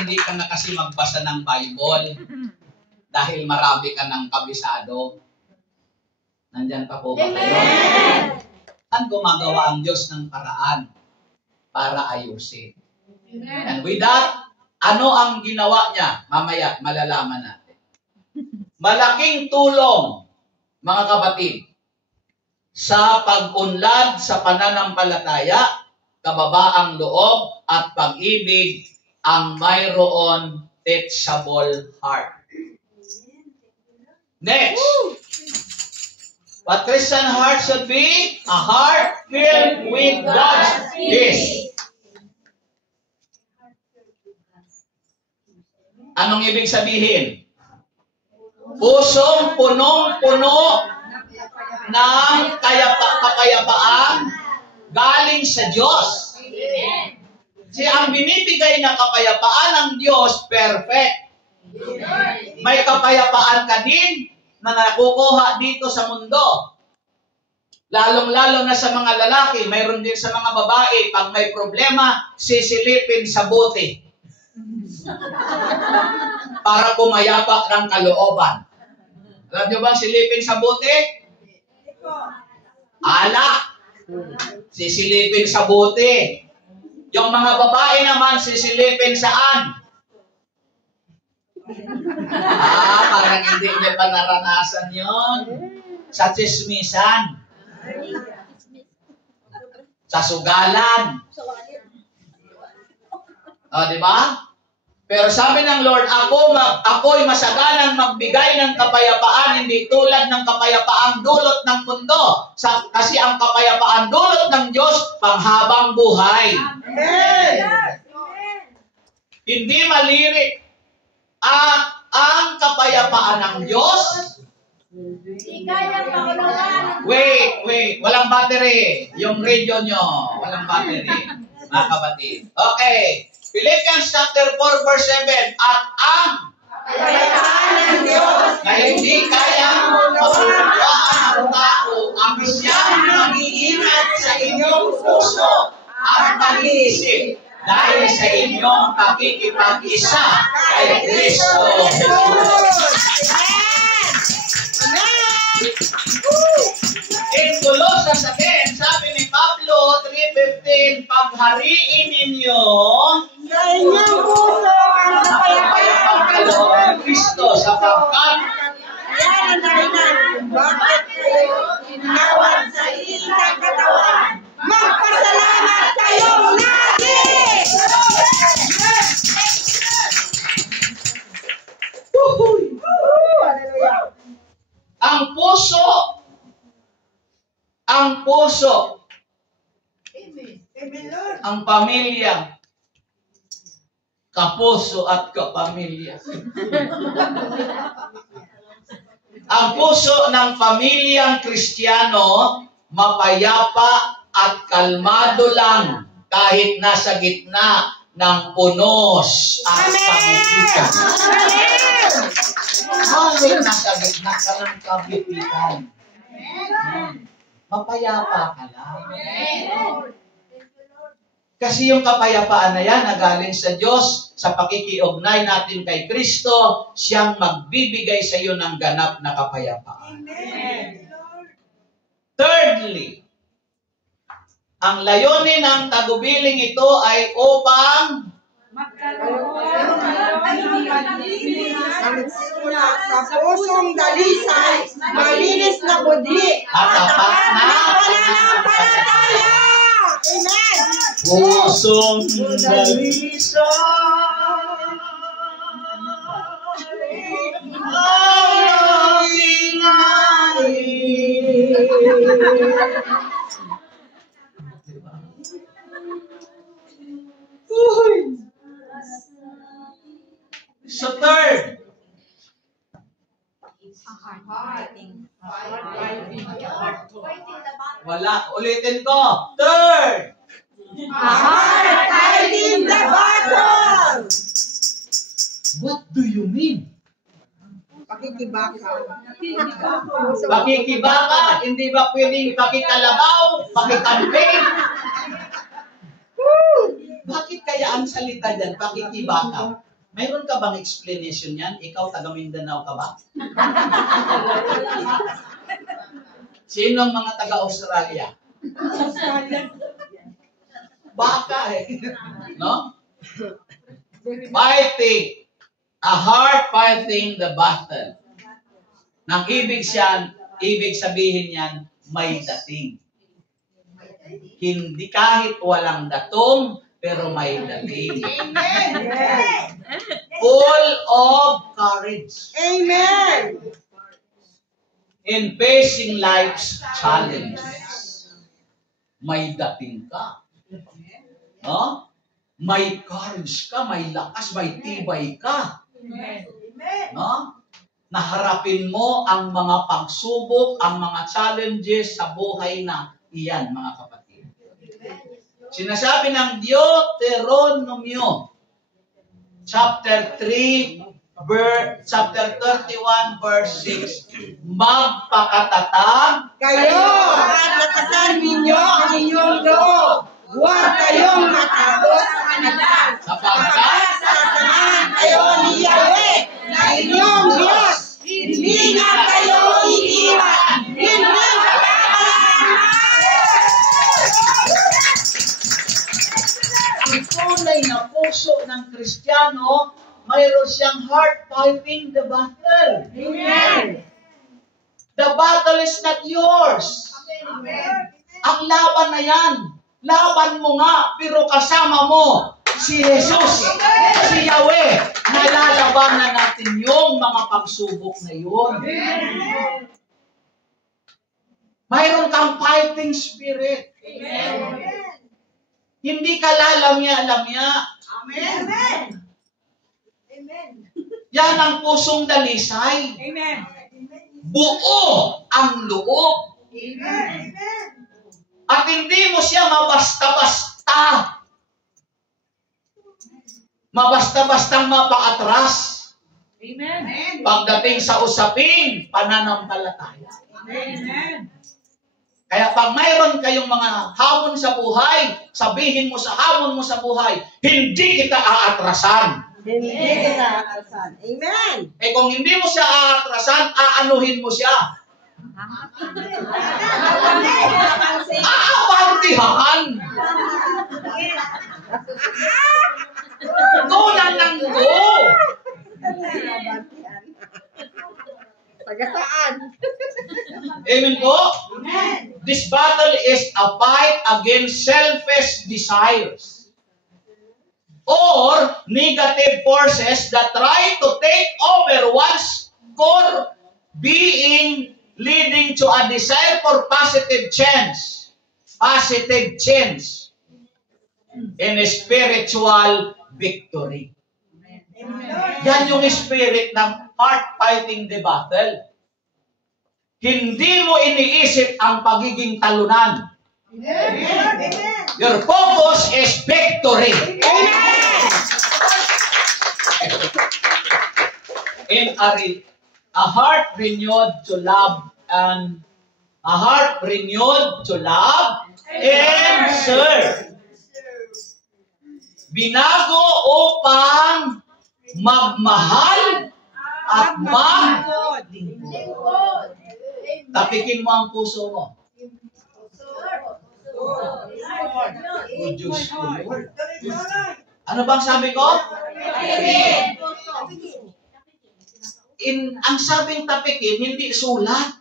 hindi ka na kasi magbasa ng Bible dahil marami ka ng kabisado. Nandyan pa po ba kayo? Saan gumagawa ang Diyos ng paraan para ayusin? And with that, ano ang ginawa niya? Mamaya, malalaman natin. Malaking tulong, mga kapatid, sa pag-unlad sa pananampalataya, kababaang loob at pag-ibig ang mayroon teachable heart. Next, what Christian heart should be? A heart filled with God's peace. Anong ibig sabihin? Pusong punong-puno ng kapayapaan galing sa Diyos. Kasi ang binibigay na kapayapaan ng Diyos, perfect. May kapayapaan ka din na nakukuha dito sa mundo. Lalong-lalo na sa mga lalaki, mayroon din sa mga babae, pag may problema, sisilipin sa buti. Para pumayapa ng kalooban. Alam nyo bang silipin sa buti? Alak. Sisilipin sa buti. Yung mga babae naman, sisilipin saan? Parang hindi niya pa naranasan yun. Sa tsismisan. Sa sugalan. Di ba? Pero sabi ng Lord, ako'y masaganang magbigay ng kapayapaan, hindi tulad ng kapayapaang dulot ng mundo. Kasi ang kapayapaan dulot ng Diyos, panghabang buhay. Amen. Hindi malirik. At ang kapayapaan ng Diyos, wait, walang battery. Yung radio nyo, walang battery. Mga kapatid. Okay. Philippians chapter 4 verse 7. At ang kapayapaan ng Diyos na hindi kayang mapagpapaan ng tao ang siyang mag-iingat sa inyong puso at pag-iisip dahil sa inyong pakikipag-isa kay Kristo Jesus. In Colossians again, sabi ni Pablo 3:15, paghariin ninyo sa inyong puso ang kapayapang kaloob ng Kristo sapagkat yan ang dahilan bakit kayo tinawag sa isang katawan. Magpasalamat kayong lagi! Ang puso, ang pamilya, kapuso at kapamilya. Ang puso ng pamilyang Kristiyano, mapayapa at kalmado lang kahit nasa gitna ng punos at kabitikan. Kahit nasa gitna ka ng kabitikan. Mapayapa ka lang. Kasi yung kapayapaan na yan na galing sa Diyos, sa pakikiugnay natin kay Kristo, siyang magbibigay sa iyo ng ganap na kapayapaan. Amen. Thirdly, ang layunin ng tagubiling ito ay upang Nagsimula sa pusong dalisay, malinis na budi, at tapat na pananampalataya. Amen. pusong dalisay ang hinahin. So third, wala, ulitin ko. Third, Heart fighting the battle. what do you mean? Pakikibaka. Pakikibaka, hindi ba pwedeng pakikalabaw, pakikamping? Bakit kaya ang salita dyan, pakikibaka? Mayroon ka bang explanation yan? Ikaw, taga Mindanao ka ba? Sino ang mga taga Australia? Baka eh. No? Fighting. A heart fighting the battle. Nang ibig sabihin yan, may dating. Hindi kahit walang datong, pero may dating. Amen. Full of courage. Amen. In facing life's challenges. May dating ka. No? May courage ka, may lakas, may tibay ka. No? Naharapin mo ang mga pagsubok, ang mga challenges sa buhay na iyan, mga kapatid. Sinasabi ng Deuteronomio, chapter 31, verse 6, magpakatatag Kayo at lakasan ninyo ang inyong loob. Huwag kayong matakot sa kanila. sapagkat Sasamahan kayo ni Yahweh na inyong Diyos. Hindi niya kayo iiwan. Hindi ang tunay na puso ng Kristiyano, mayroon siyang heart fighting the battle. Amen. The battle is not yours. Amen. Ang laban na yan, laban mo nga, pero kasama mo si Jesus, si Yahweh. Nalalabanan natin yung mga pagsubok na yun. Mayroon kang fighting spirit. Hindi ka lalamya-lamya. Amen. Yan ang pusong dalisay. Amen. Buo ang loob. Amen. At hindi mo siya mabasta-basta. Mabasta-bastang mapaatras. Amen. Pagdating sa usaping pananampalataya. Amen. Kaya pag mayroon kayong mga hamon sa buhay, sabihin mo sa hamon mo sa buhay, hindi kita aatrasan. Hindi kita atrasan. Amen. Eh kung hindi mo siya aatrasan, aanuhin mo siya. Aabantihan. Go na lang go. Tagasaan. Amen po? This battle is a fight against selfish desires or negative forces that try to take over one's core being, leading to a desire for positive change and a spiritual victory. Yan yung spirit ng heart fighting the battle. Hindi mo iniisip ang pagiging talunan. Your focus is victory. In a heart renewed to love and serve. Binago upang magmahal at maglingkod. Tapikin mo ang puso mo. Oh, Diyos ko, Lord. Ano bang sabi ko? Ang sabing tapikin, hindi sulat.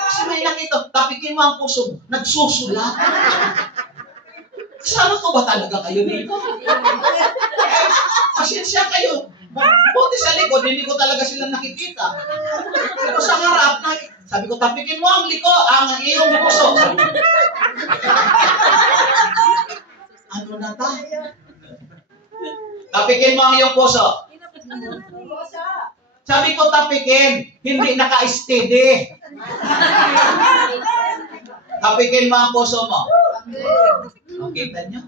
Kasi may nakita, tapikin mo ang puso mo, nagsusulat. Kasama ko ba talaga kayo dito? Pasensya kayo. Buti sa likod, hindi ko talaga sila nakikita. Pero sa harap, sabi ko, tapikin mo ang iyong puso. Ano na tayo? Tapikin mo ang iyong puso. Sabi ko, tapikin, hindi naka-steady. Tapikin mo ang puso mo. Nakita nyo?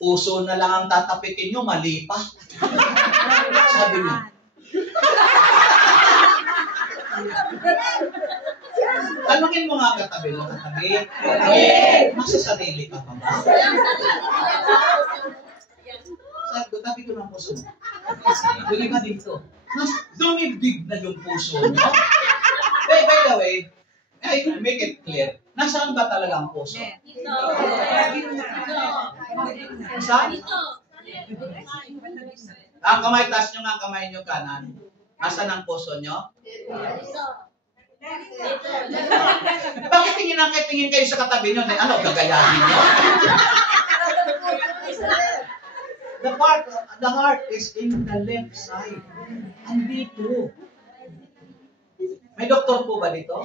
Puso na lang ang tatapikin nyo, mali pa. Sabi niya. Tanungin mo nga katabi mo, katabi. Nasa sarili ka pa ba? Sabi ko, tabi ko ng puso mo. Buli ka dito. Dumibig na yung puso mo. By the way, I will make it clear. Nasaan ba talaga ang puso? Saan? Ang kamay, taas nyo nga ang kamay nyo kanan. Nasaan ang puso nyo? Bakit tingin kayo sa katabi nyo? Ano, gagayahin nyo? The heart is in the left side. Andito. May doktor po ba dito?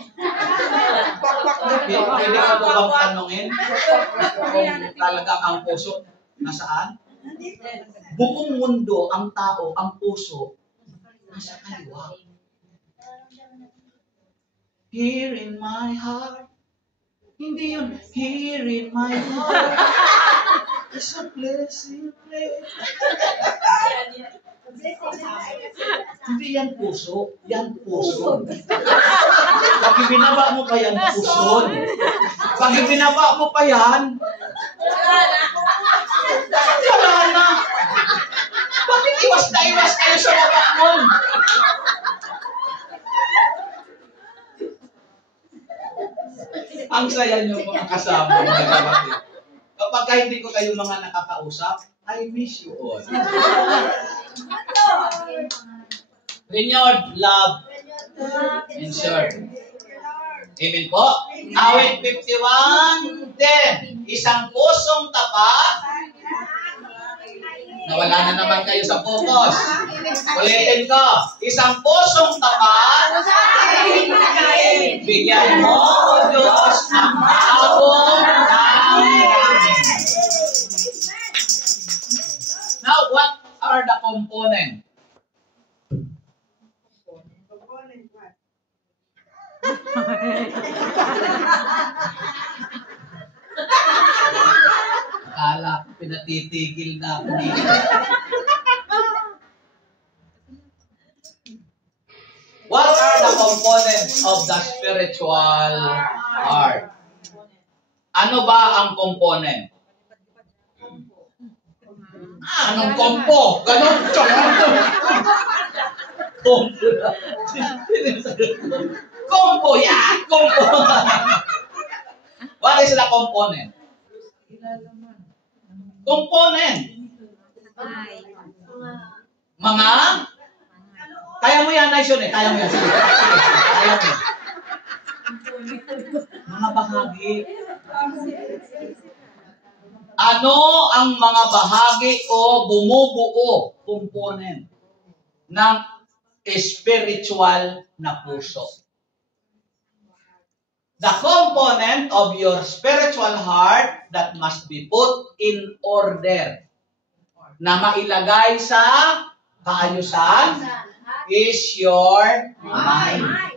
Pwede ka po bang tanungin kung talagang ang puso nasaan? Buong mundo, ang tao, ang puso, nasa kaliwa. Here in my heart. Hindi yun. Here in my heart. It's a blessing place. Hindi yan puso. Yan puso. Pag ibinaba mo pa yan, puso. Pag ibinaba mo pa yan, wala na. Bakit iwas na iwas kayo sa baba mo? Ang saya nyo mga kasama mga kapatid. Kapag hindi ko kayo mga nakakausap, I miss you all. Renewed love. Insert. Amen po. Awit 51:10. Isang pusong tapat. Nawala na naman kayo sa focus. Ulitin ko. Isang pusong tapat. Bigyan mo, O Diyos, ng bagong damdamin. Now, what are the components? Akala ko pinatitigil na ako dito. What are the components of the spiritual heart? Ano ba ang component? Anong kompo? Ganon? Kompo. Kompo yan! Kompo! What is the component? Component. Mga? Kaya mo yan, Naison eh. Kaya mo yan. Sige. Kaya mo yan. Mga bahagi. Ano ang mga bahagi o bumubuo component ng spiritual na puso? The component of your spiritual heart that must be put in order na mailagay sa kaayusan is your mind.